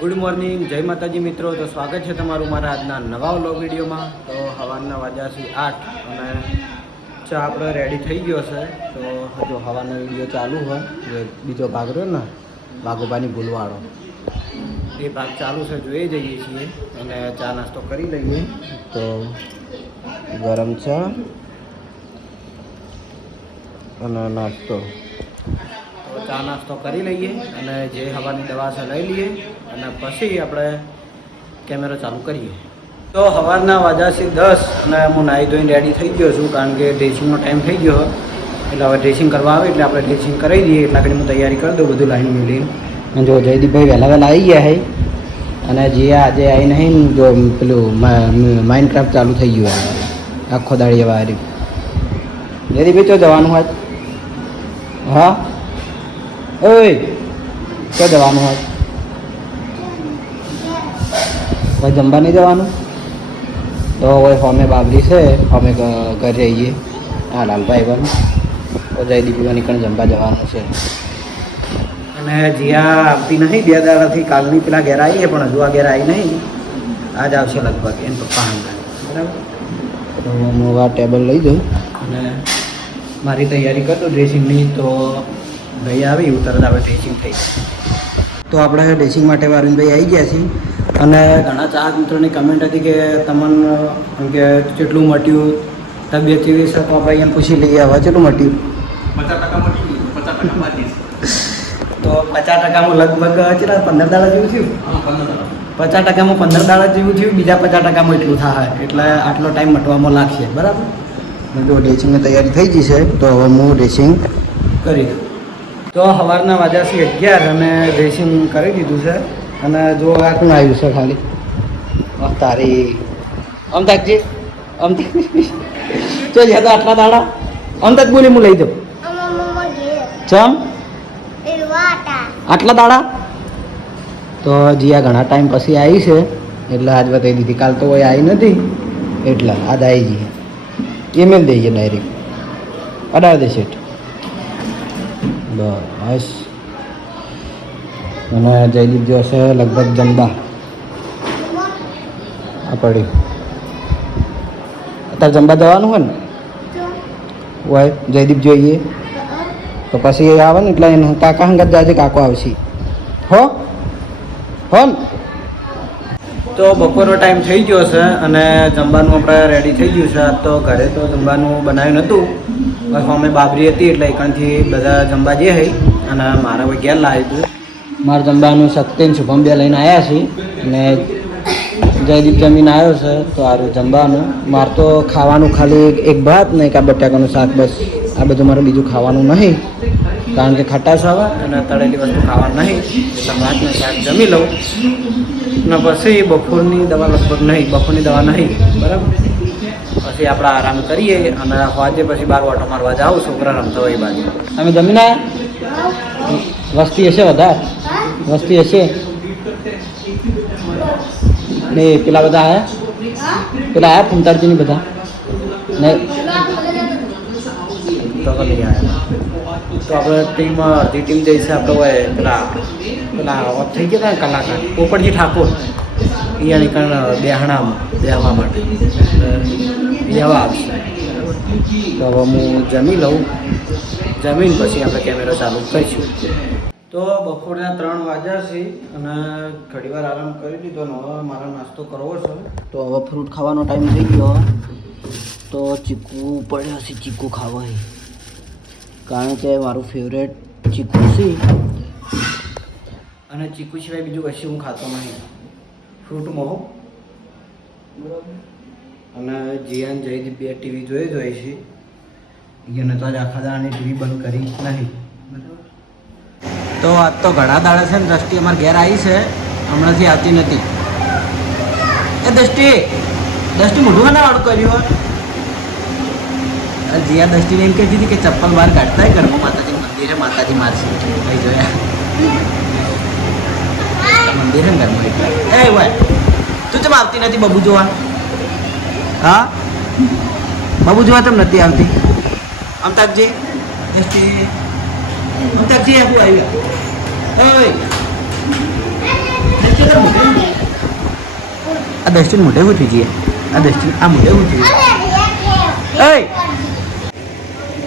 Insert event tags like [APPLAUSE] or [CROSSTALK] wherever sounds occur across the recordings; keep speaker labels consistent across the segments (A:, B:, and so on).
A: Good morning, જય માતાજી મિત્રો. તો સ્વાગત છે તમારું મારા આજના નવા વ્લોગ વિડીયોમાં. તો હવાના છે આઠ અને ચા આપણે રેડી થઈ ગયો છે. તો હજુ હવાનો વીડિયો ચાલુ હોય. જે બીજો ભાગ રહ્યો ને બાગોબાની ભૂલવાળો એ ભાગ ચાલુ છે, જોઈ જઈએ છીએ. અને ચા નાસ્તો કરી લઈએ. તો ગરમ ચા અને નાસ્તો. ચા નાસ્તો કરી લઈએ અને જે હવાની દવા છે લઈ લઈએ અને પછી આપણે કેમેરો ચાલુ કરીએ. તો સવારના છે દસ અને હું નાહી ધોઈને રેડી થઈ ગયો છું કારણ કે ડ્રેસિંગનો ટાઈમ થઈ ગયો એટલે હવે ડ્રેસિંગ કરવા આવે એટલે આપણે ડ્રેસિંગ કરાવી દઈએ. એટલા ઘડી હું તૈયારી કરી દઉં બધું લાઈન મેળવીને જો જયદીપભાઈ વહેલા વહેલા આવી ગયા હે અને જે આજે આવી નહીં જો પેલું માઇન્ડ ક્રાફ્ટ ચાલુ થઈ ગયું. આખો દાડી હવે હારી. જયદીપભાઈ તો જવાનું હોય. હા? ઓય ક્યાં જવાનું હોય? ભાઈ જમવા નહીં જવાનું? તો હવે અમે બાબરી છે અમે ઘરે જઈએ હા લાલભાઈ પણ. જય જયદીપીમાં નીકળ જમવા જવાનું છે. અને જીયા આવતી નહીં બે દાડાથી કાલની પેલા ઘેર આવી પણ હજુ આ ઘેર આવી નહીં. આજ આવશે લગભગ એન પપ્પા બરાબર? તો હું આ ટેબલ લઈ જાઉં. અને મારી તૈયારી કરતો ડ્રેસિંગની તો ભાઈ આવી તરત આપણે ડ્રેસિંગ થઈ તો આપણે ડ્રેસિંગ માટે વારુણભાઈ આવી ગયા છીએ. અને ઘણા ચાહક મિત્રોની કમેન્ટ હતી કે તમને એમ કે કેટલું મટ્યું તબિયત કેવી છે તો આપણે એમ પૂછી લઈએ હવે કેટલું મટ્યું.
B: પચાસ ટકા મટી પચાસ ટકા
A: તો પચાસ ટકામાં લગભગ કેટલા પંદર દાડા જેવું થયું?
B: પંદર
A: પચાસ ટકામાં પંદર દાડા જેવું થયું બીજા પચાસ ટકામાં એટલું થાય. એટલે આટલો ટાઈમ મટવામાં લાગશે બરાબર? જો ડ્રેસિંગની તૈયારી થઈ ગઈ છે તો હવે હું ડ્રેસિંગ કરી દઉં. તો સવારના વાગ્યા અગિયાર અને ડ્રેસિંગ કરી દીધું છે. અને જો આ કોણ આવ્યું છે ખાલી? તારી અમ તાકજી અમ ચો જ્યાં તો આટલા દાડા. અમ બોલી હું લઈ જાઉં. ચમ? આટલા દાડા? તો જીયા ઘણા ટાઈમ પછી આવી છે. એટલે આજ બતાવી દીધી. કાલ તો કોઈ આવી નથી. એટલે આજ આવી જઈએ ઈમેલ દઈએ ડાયરેક્ટ. અઢાર દે શેઠ. બસ. અને જયદીપ જો છે લગભગ જમવા આ પડ્યું. અત્યારે જમવા જવાનું હોય ને? હોય. જયદીપ જોઈએ. તો પછી એ આવે ને એટલે એને કાકા હંગાત જાજે કાકો આવશે. હો? હો તો બપોરનો ટાઈમ થઈ ગયો છે અને જમવાનું આપણે રેડી થઈ ગયું છે. તો ઘરે તો જમવાનું બનાવ્યું નહોતું બસ અમે બાબરી હતી એટલે એકણથી બધા જમવા જે હઈ અને મારા ભાઈ ઘેર લાવ્યું હતું મારે જમવાનું સત્યન શુભમ બે લઈને આવ્યા છીએ, અને જયદીપ જમીન આવ્યો છે, તો સારું જમવાનું મારે તો ખાવાનું ખાલી એક- ભાત ને કાં બટાકાનું શાક બસ. આ બધું મારે બીજું ખાવાનું નહીં, કારણ કે ખટાશ આવે અને તળેલી વસ્તુ ખાવાનું નહીં, એટલે ભાતનું શાક જમી લઉં. અને પછી બપોરની દવા લગભગ નહીં, બપોરની દવા નહીં, બરાબર? પછી આપણે આરામ કરીએ અને વાજે પછી બાર વાટો મારવા જાવ છોકરા રમતો હોય એ બાજુ. અમે જમીને વસ્તી હશે વધારે? વસ્તી હશે? ને પેલા બધા આયા? પેલા આયા ફૂમતાડજીની બધા? ને તો આપણે ટીમ અડધી ટીમ જઈ છે આપણે હોય પેલા પેલા વાત થઈ ગયા હતા કલાકાર પોપટજી ઠાકોર. અહીંયા નીકળ બેહણામાં બેહવા માટે. બેહવા આવશે તો હવે હું જમી લઉં. જમીન પછી આપણે કેમેરો ચાલુ કરીશું. તો બપોરના ત્રણ વાગ્યા છે અને ઘડીવાર આરામ કરી દીધો ને હવે મારો નાસ્તો કરવો છે. તો હવે ફ્રૂટ ખાવાનો ટાઈમ થઈ ગયો તો ચીકુ પડ્યા છે ચીકુ ખાવા. કારણ કે મારું ફેવરેટ ચીકુ છે. અને ચીકુ સિવાય બીજું કશું હું ખાતો નહીં. ફ્રૂટમાં હો બરાબર. અને જીયાન જયદીપ બે ટીવી જોઈ જોઈ છે. એને તો આજ આખા દાડાની ટીવી બંધ કરી નહીં તો આજ તો ઘણા દાડા છે ને દ્રષ્ટિ અમારા ઘેર આવી છે. હમણાંથી આવતી નથી. એ દ્રષ્ટિ દ્રષ્ટિ મોઢું ના વાળું કર્યું અરે જીયા દ્રષ્ટિને એમ કહેતી હતી કે ચપ્પલ બહાર કાઢતા ઘરમાં માતાજી મંદિરે માતાજી મારશે. ભાઈ જોયા. મંદિરે ઘરમાં એટલે. એ ભાઈ, તું ચમ આવતી નથી બબુ જોવા? હા? બાબુ જોવા ચમ નથી આવતી. અમતાબજી દ્રષ્ટિ આવું આવ્યા? તો આ ડસ્ટિન મોઢે હું થઈ જઈએ આ ડસ્ટિન આ મોઢે હું થઈ એ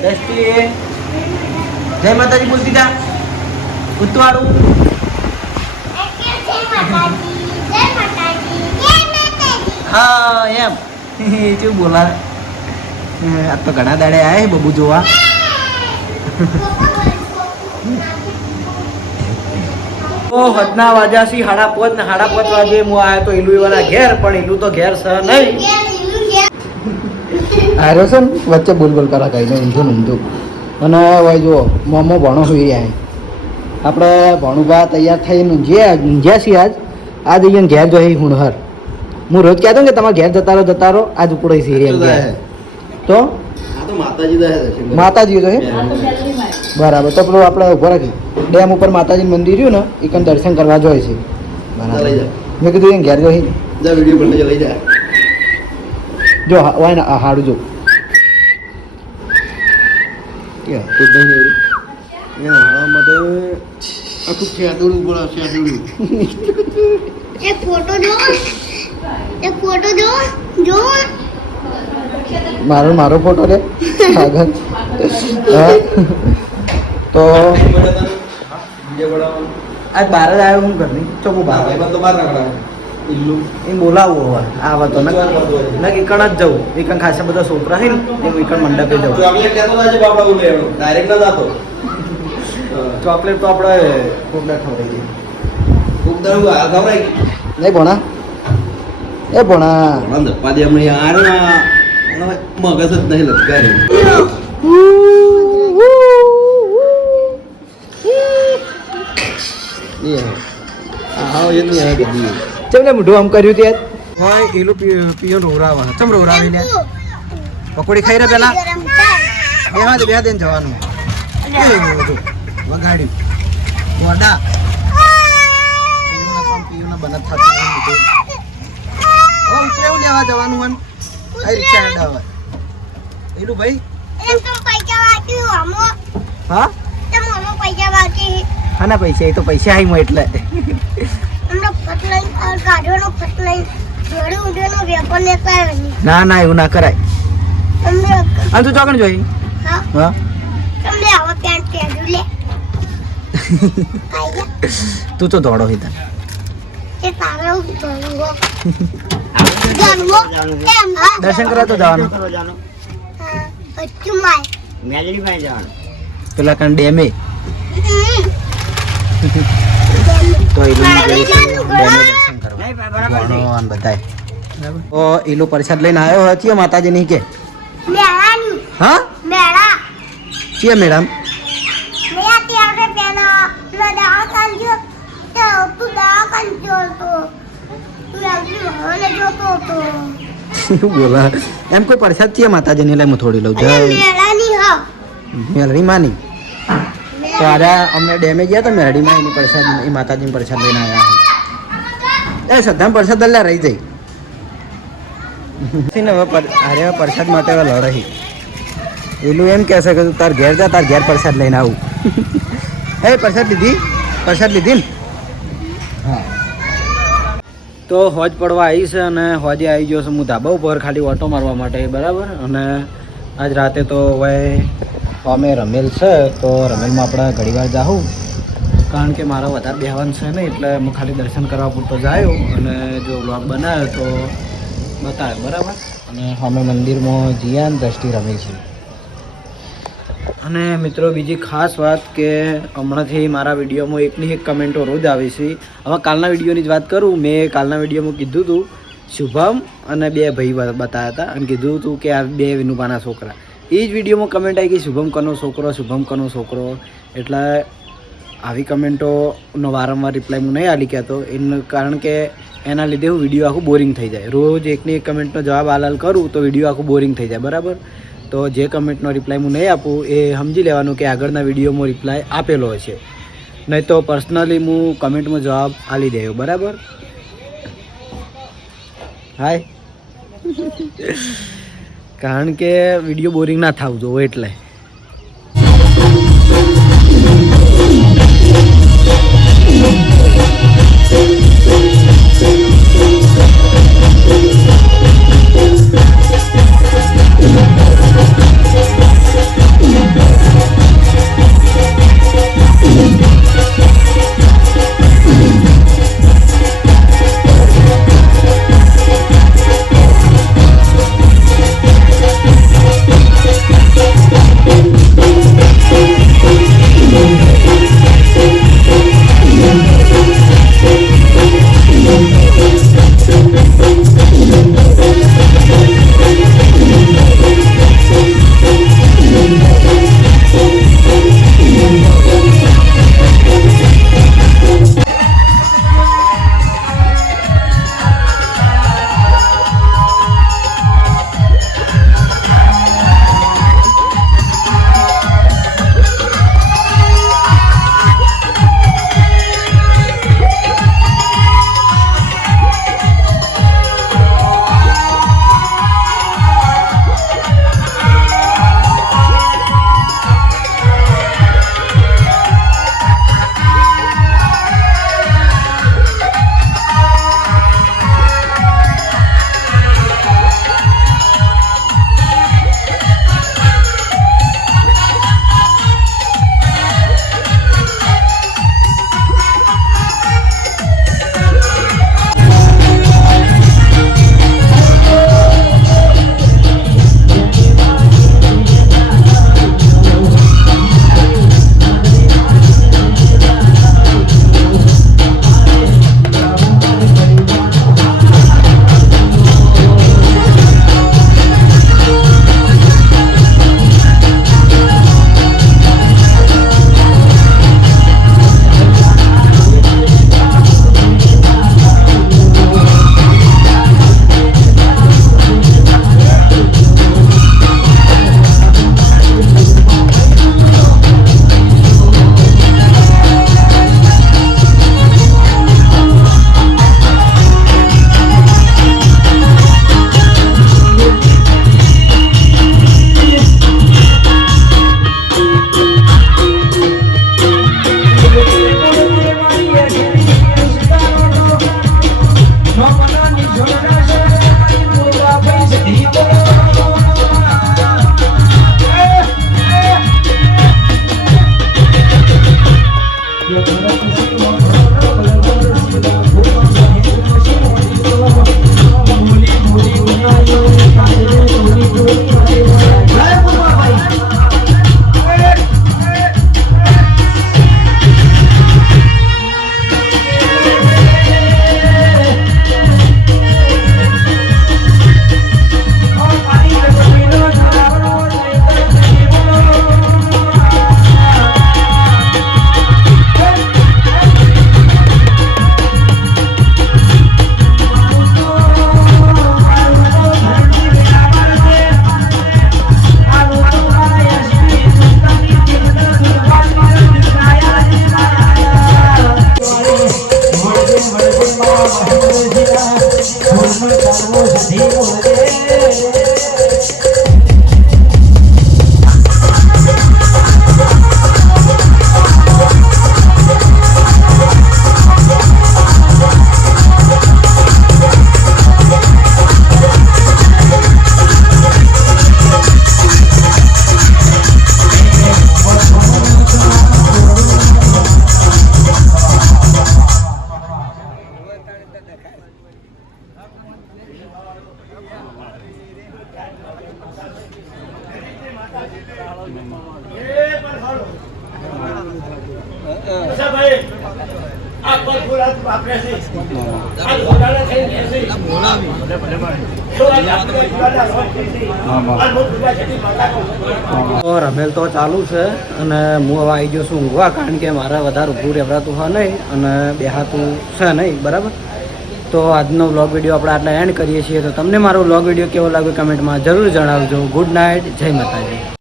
A: ડસ્ટિન જય માતાજી બોલતી ઉતવાળું. હા એમ. [LAUGHS] કેવું બોલા આ તો ઘણા દાડે આયા બબુ જોવા. [LAUGHS] ઓ હદના વાજ્યા સી હાડા પોત ને હાડા પોત વાગે હું આવ્યો તો ઈલુ વાળા ઘેર પણ ઇલુ તો ઘેર છે નહીં. [LAUGHS] આર્યો છે ને વચ્ચે બોલ બોલ કરા કઈ ઊંધું ને ઊંધું. અને હવે જો મોમો ભણો સુઈ રહ્યા આપણે ભણુભા તૈયાર થઈને ઊંઝ્યા ઊંઝ્યા છીએ આજ. આ અહીંયા ઘેર જોઈ હુણહર. હું રોજ કહેતો ને કે તમારે ઘેર જતા રહો જતા રહો. આજ ઉપડો સિરિયલ તો
C: આ તો માતાજી
A: માતાજી તો હે? બરાબર. તો પેલું આપણે ઊભો રાખી ડેમ ઉપર માતાજીનું મંદિર રહ્યું ને એ દર્શન કરવા જોઈએ છે. બરાબર.
C: લઈ જા.
A: મેં કીધું એમ ઘેર જોઈ
C: વીડિયો બને લઈ જા.
A: હોય ને આ હાડું જો.
C: તો આખું ફેદોડું
D: એક ફોટો જો એક ફોટો જો જો
A: મારો મારો ફોટો રે આગળ. તો આજ બાર જ આવ્યો હું ઘરની. ચોખ્ખું બહાર આવ્યો. એ બોલાવું હવે. આ તો ને એકણ જ જવું. એકણ ખાસા બધા છોકરા છે ને એમ એકણ મંડપે જવું. ચોકલેટ તો આપણે કોકડા ખવડાવી દઈએ. નહીં ભણા. એ ભણા
C: મગજ જ નહીં લટકાય.
A: ચમ મોઢું આમ કર્યું ત્યાં હોય એલું પીઓ રોવરાવા ચમ રોવરાવી પકોડી ખાઈ રહ્યા પેલા?
D: ગરમ ચા
A: બેહવા દે બેહવા દે ને જવાનું વગાડ્યું. વડા પીયુના પણ બનત થતું. એવું લેવા જવાનું હોય આ રિક્ષા હેડ હવે એલું ભાઈ. હા?
D: તો પૈસા વાંચી
A: હાના પૈસા એ તો પૈસા આવી એટલે. ના ના એવું ના કરાય. અને તું ચોકણ જોઈ.
D: હા? [LAUGHS]
A: તું તો દોડો હિતા દર્શન કરવા તો જવાનું. પેલા કાન ડેમે? તો એલું દર્શન કરવા. બધાય. તો એલું પ્રસાદ લઈને આવ્યો ચિયા માતાજી કે? હા?
D: મેળા.
A: મેડમ
D: મેં અત્યારે પેલા પેલા દવાખાન ગયો તો દવાખાન ગયો હતો તું આગલી ભાવને જોતો હતો
A: શું બોલા? એમ કોઈ પ્રસાદ છે માતાજીને લઈ હું થોડી લઉં જય. મેલડી માની. તો આજે અમને ડેમે ગયા તો મેલડીમાં એની પ્રસાદ એ માતાજીની પ્રસાદ લઈને આવ્યા એ સદ્ધામ પ્રસાદ અલ્લા રહી જઈ ને હવે અરે પ્રસાદ માટે હવે લડાઈ. એલું એમ કહેશે કે તું તાર ઘેર જા તાર ઘેર પ્રસાદ લઈને આવું. [LAUGHS] એ પ્રસાદ લીધી? પ્રસાદ લીધી ને? હા. તો હોજ પડવા આવી છે અને હોજે આવી ગયો છે. હું ધાબા ઉપર ખાલી ઓટો મારવા માટે, બરાબર? અને આજ રાતે તો હવે અમે રમેલ છે, તો રમેલમાં આપણે ઘણી વાર જાઉં કારણ કે મારા વધારે બેહવાનું છે ને એટલે હું ખાલી દર્શન કરવા પૂરતો જાયો અને જો બ્લોગ બનાવ્યો તો બતાવ્યો, બરાબર? અને અમે મંદિરમાં જીયાન દ્રષ્ટિ રમી છે અને મિત્રો, બીજી ખાસ વાત કે હમણાંથી મારા વિડીયોમાં એકની એક કમેન્ટો રોજ આવે છે. હવે કાલના વિડીયોની જ વાત કરું. મેં કાલના વિડીયોમાં કીધું હતું શુભમ અને બે ભાઈ બતાવ્યા હતા. અને કીધું હતું કે આ બે વિનુભાના છોકરા. એ જ વિડીયોમાં કમેન્ટ આવી ગઈ શુભમ કનો છોકરો, શુભમ કનો છોકરો? એટલે આવી કમેન્ટોનો વારંવાર રિપ્લાય હું નહીં આલી કહેતો. એનું કારણ કે એના લીધે હું વીડિયો આખું બોરિંગ થઈ જાય. રોજ એકની એક કમેન્ટનો જવાબ આલાલ કરું તો વીડિયો આખું બોરિંગ થઈ જાય. બરાબર? તો જે કમેન્ટનો રિપ્લાય હું નહીં આપું એ સમજી લેવાનું કે આગળના વિડીયોમાં રિપ્લાય આપેલો હશે નહીં તો પર્સનલી હું કમેન્ટમાં જવાબ આપી દેયો બરાબર? હાય [LAUGHS] કારણ કે વીડિયો બોરિંગ ના થવું જોવો એટલે. રમેલ તો ચાલુ છે અને હું હવે આવી ગયો છું ઊંઘવા કારણ કે મારે વધારે ઊભું રેવડાતું હોય નહીં અને બેહાતું છે નહીં, બરાબર? તો આજનો વ્લોગ વીડિયો આપણે આટલા એન્ડ કરીએ છીએ. તો તમને મારો વ્લોગ વીડિયો કેવો લાગ્યો કમેન્ટમાં જરૂર જણાવજો. ગુડ નાઇટ જય માતાજી.